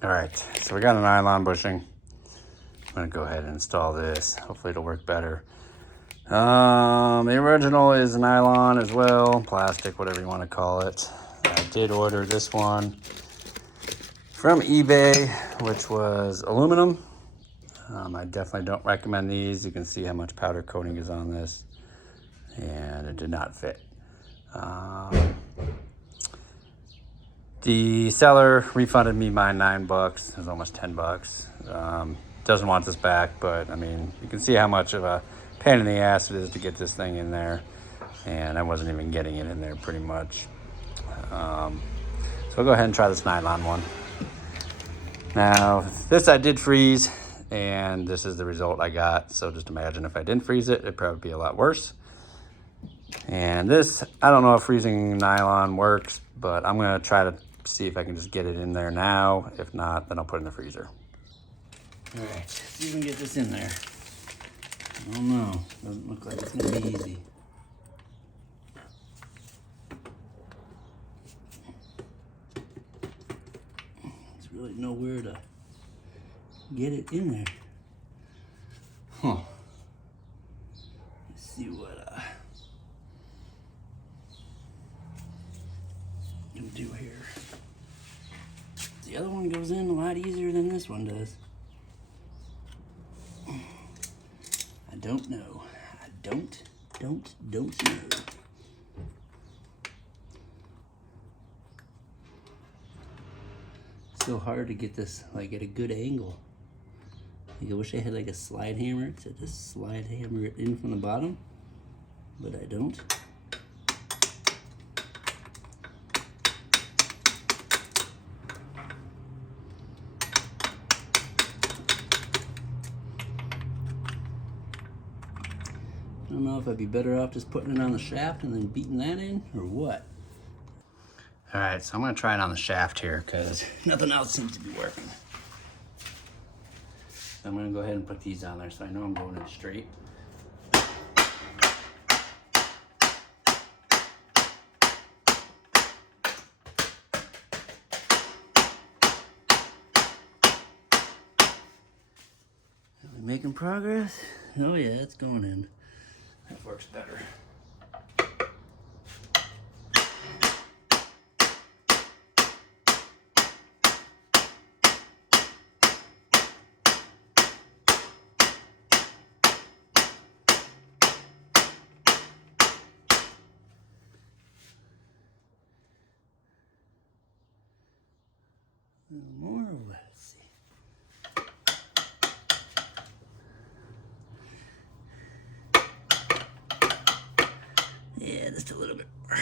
All right, so we got a nylon bushing. I'm gonna go ahead and install this. Hopefully it'll work better. The original is nylon as well, plastic, whatever you want to call it. I did order this one from eBay, which was aluminum. I definitely don't recommend these. You can see how much powder coating is on this, and it did not fit. The seller refunded me my $9. It was almost $10. Doesn't want this back, but I mean, you can see how much of a pain in the ass it is to get this thing in there, and I wasn't even getting it in there pretty much. So we'll go ahead and try this nylon one. Now, this I did freeze, and this is the result I got. So just imagine if I didn't freeze it, it'd probably be a lot worse. And this, I don't know if freezing nylon works, but I'm gonna try to see if I can just get it in there now. If not, then I'll put it in the freezer. All right, let's see if we can get this in there. I don't know, doesn't look like it's gonna be easy. There's really nowhere to get it in there. Huh. Let's see what can do here. The other one goes in a lot easier than this one does. I don't know. I don't know. So hard to get this like at a good angle. Like, I wish I had like a slide hammer to just slide hammer it in from the bottom, but I don't. I don't know if I'd be better off just putting it on the shaft and then beating that in, or what. All right, so I'm gonna try it on the shaft here because nothing else seems to be working. So I'm gonna go ahead and put these on there so I know I'm going in straight. Are we making progress? Oh yeah, it's going in. That works better. More or less. Yeah, just a little bit more.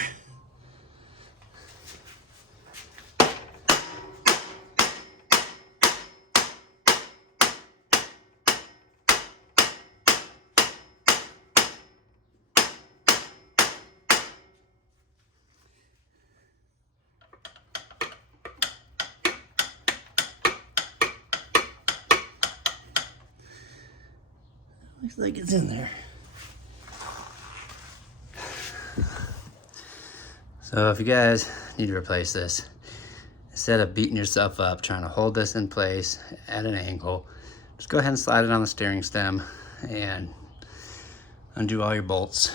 Looks like it's in there. So if you guys need to replace this, instead of beating yourself up trying to hold this in place at an angle, just go ahead and slide it on the steering stem and undo all your bolts.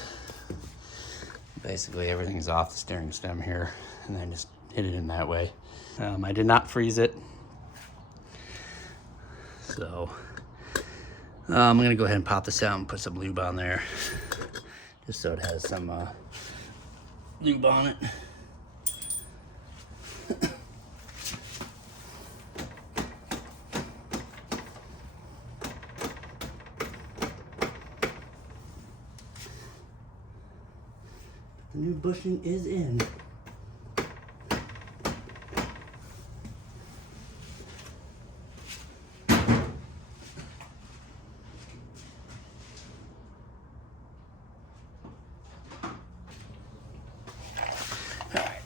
Basically everything's off the steering stem here, and then just hit it in that way. I did not freeze it, so I'm gonna go ahead and pop this out and put some lube on there, just so it has some lube on it. The new bushing is in.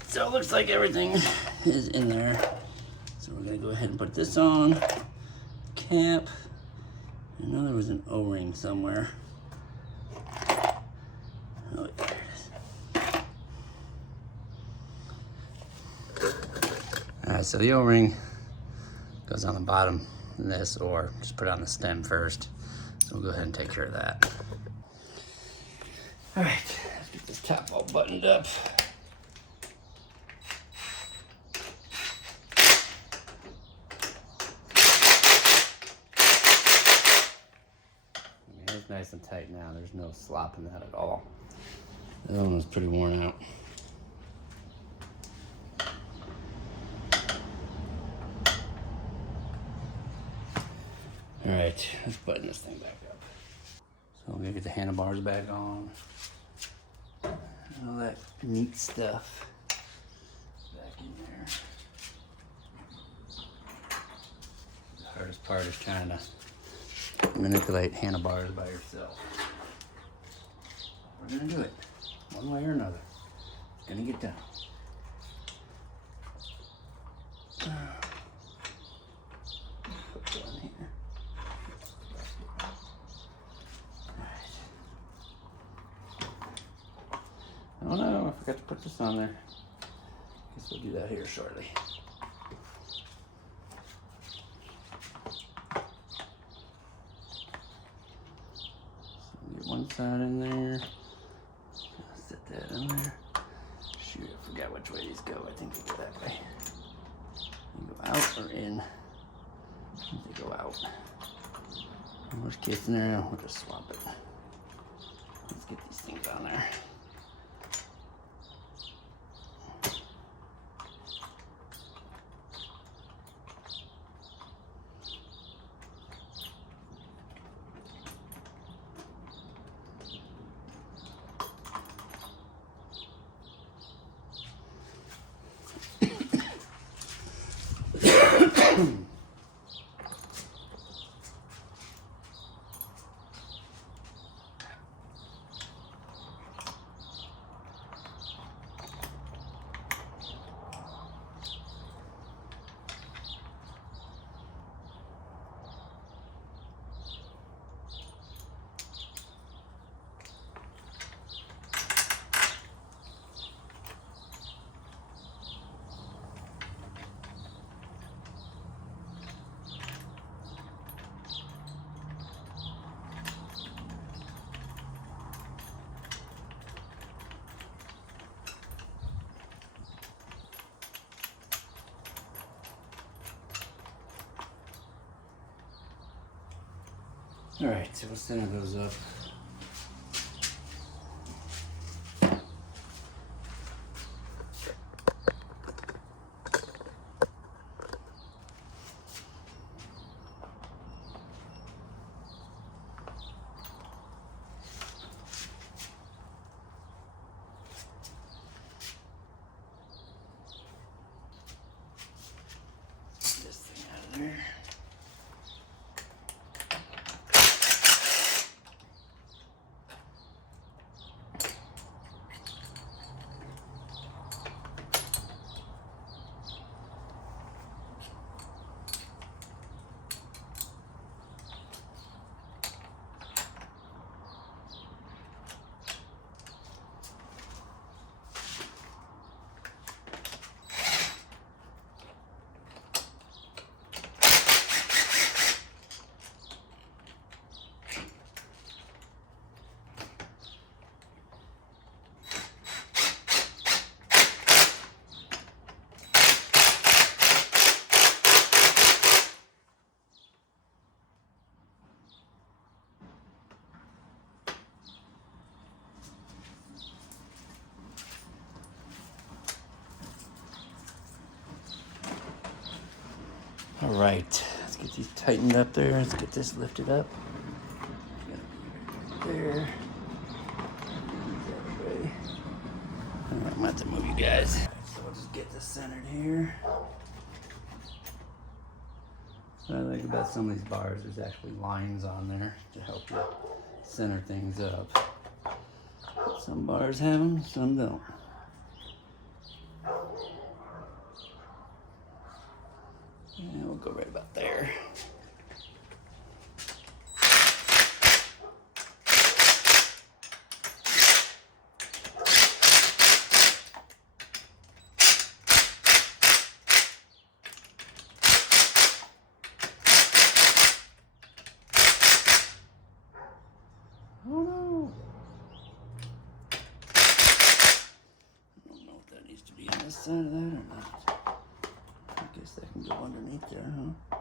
So it looks like everything is in there. So we're gonna go ahead and put this on. Cap. I know there was an O-ring somewhere. Oh, there it is. Alright, so the O-ring goes on the bottom of this, or just put it on the stem first. So we'll go ahead and take care of that. All right, let's get this top all buttoned up. It's nice and tight now. There's no slop in that at all. The other one was pretty worn out. All right, let's button this thing back up. So I'm gonna get the handlebars back on. All that neat stuff back in there. The hardest part is trying to manipulate handlebars by yourself. We're gonna do it one way or another. It's gonna get done. Put one here. Oh no, I forgot to put this on there. Guess we'll do that here shortly. Get one side in there. Set that in there. Shoot, I forgot which way these go. I think they go that way. They go out or in. I think they go out. In worst case scenario, we'll just swap it. Let's get these things on there. All right, so we'll center those up. Get this thing out of there. All right, let's get these tightened up there. Let's get this lifted up. There. I'm gonna have to move you guys. So we'll just get this centered here. What I like about some of these bars, there's actually lines on there to help you center things up. Some bars have them, some don't. And we'll go right about there. if that needs to be on this side of that or not. I guess that can go underneath there, huh?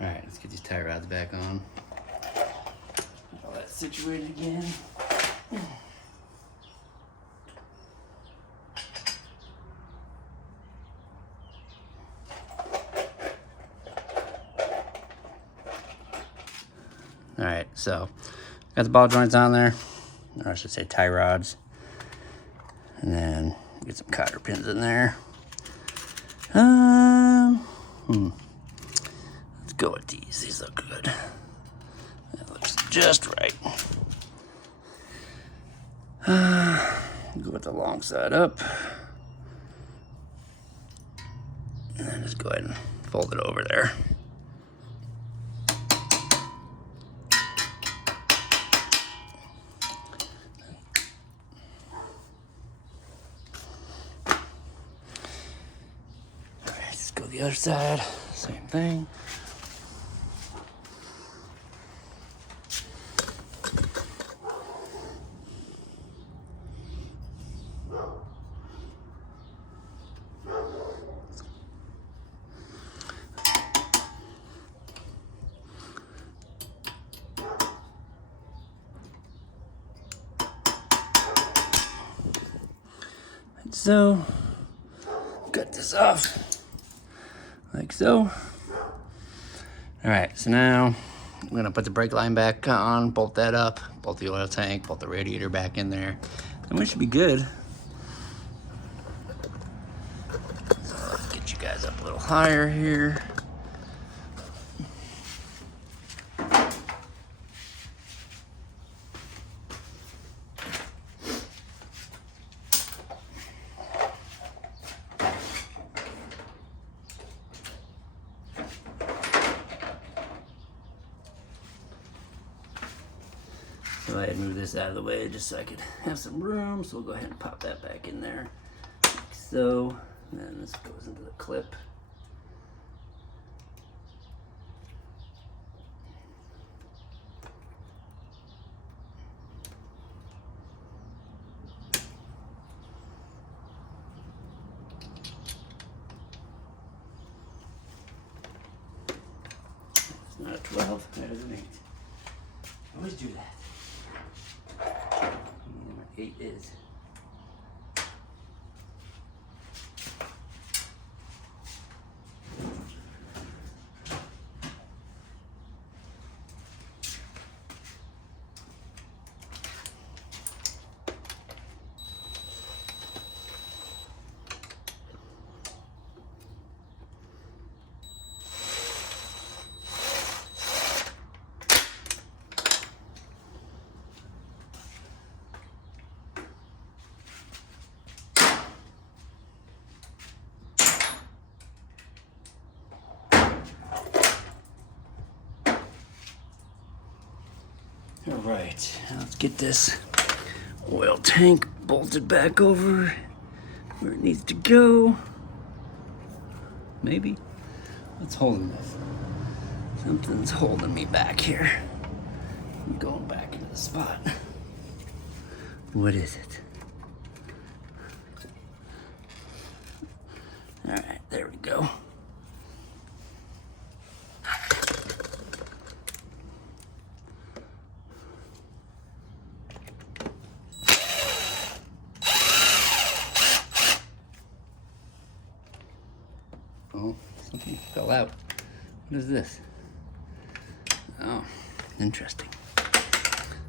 All right, let's get these tie rods back on. Get all that situated again. All right, so got the ball joints on there, or I should say tie rods, and then get some cotter pins in there. Let's go with these. These look good. That looks just right. Go with the long side up, and then just go ahead and fold it over there. Go the other side, same thing. Like so. Cut this off. Like so. All right, so now I'm gonna put the brake line back on, bolt that up, bolt the oil tank, bolt the radiator back in there, and we should be good. So let's get you guys up a little higher here. So I had moved this out of the way just so I could have some room. So we'll go ahead and pop that back in there. Like so. And then this goes into the clip. It's not a 12, that is an 8. I always do that. I don't know what 8 is. All right, let's get this oil tank bolted back over where it needs to go. Maybe. What's holding this? Something's holding me back here. I'm going back into the spot. What is it? All right, there we go. Oh, something fell out. What is this? Oh, interesting.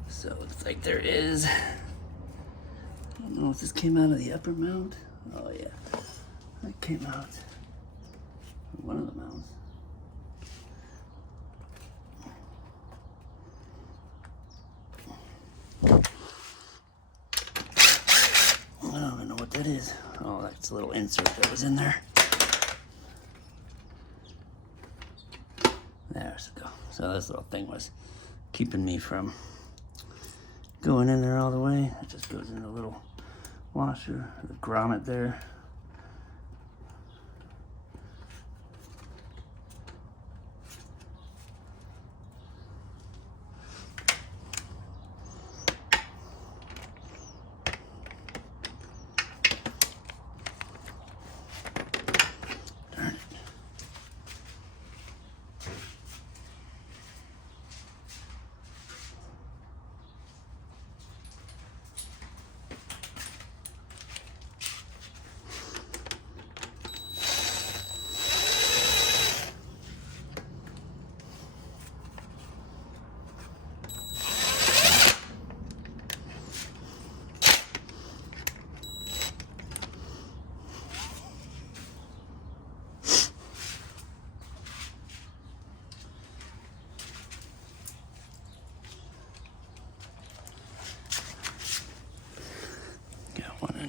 So it's like there is. I don't know if this came out of the upper mount. Oh yeah, that came out. One of the mounts. that's a little insert that was in there. There's the go. So this little thing was keeping me from going in there all the way. It just goes in a little washer, the grommet there.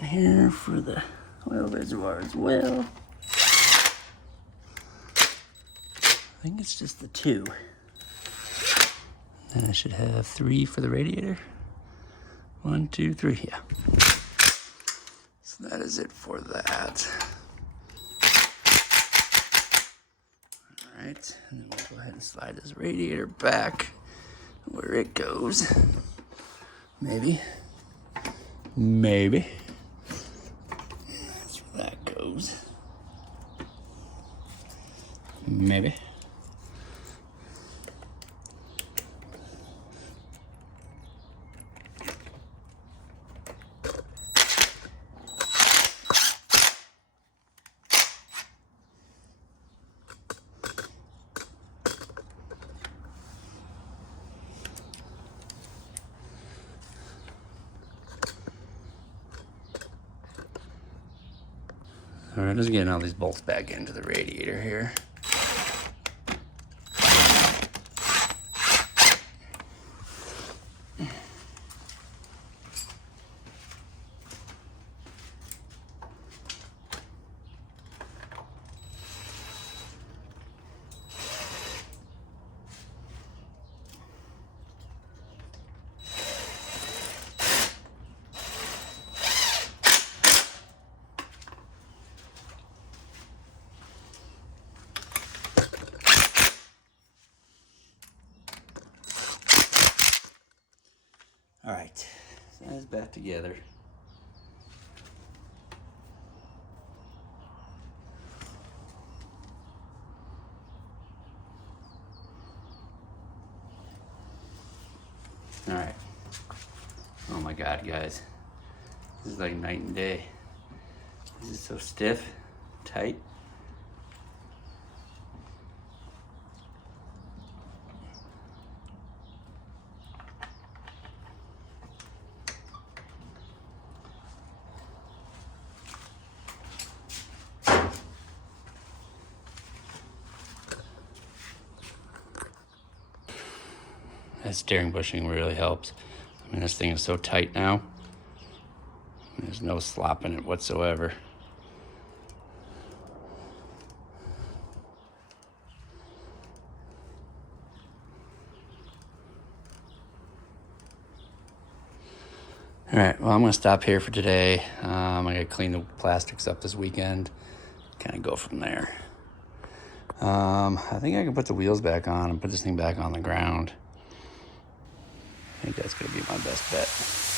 Here for the oil reservoir as well. I think it's just the 2. And I should have 3 for the radiator. 1, 2, 3, yeah. So that is it for that. All right, and then we'll go ahead and slide this radiator back where it goes. Maybe. That goes. Maybe. All right, just getting all these bolts back into the radiator here. All right, so that's back together. All right. Oh my God, guys. This is like night and day. This is so stiff, tight. That steering bushing really helps. I mean, this thing is so tight now. There's no slop in it whatsoever. All right, well, I'm gonna stop here for today. I'm gonna clean the plastics up this weekend, kind of go from there. I think I can put the wheels back on and put this thing back on the ground. I think that's gonna be my best bet.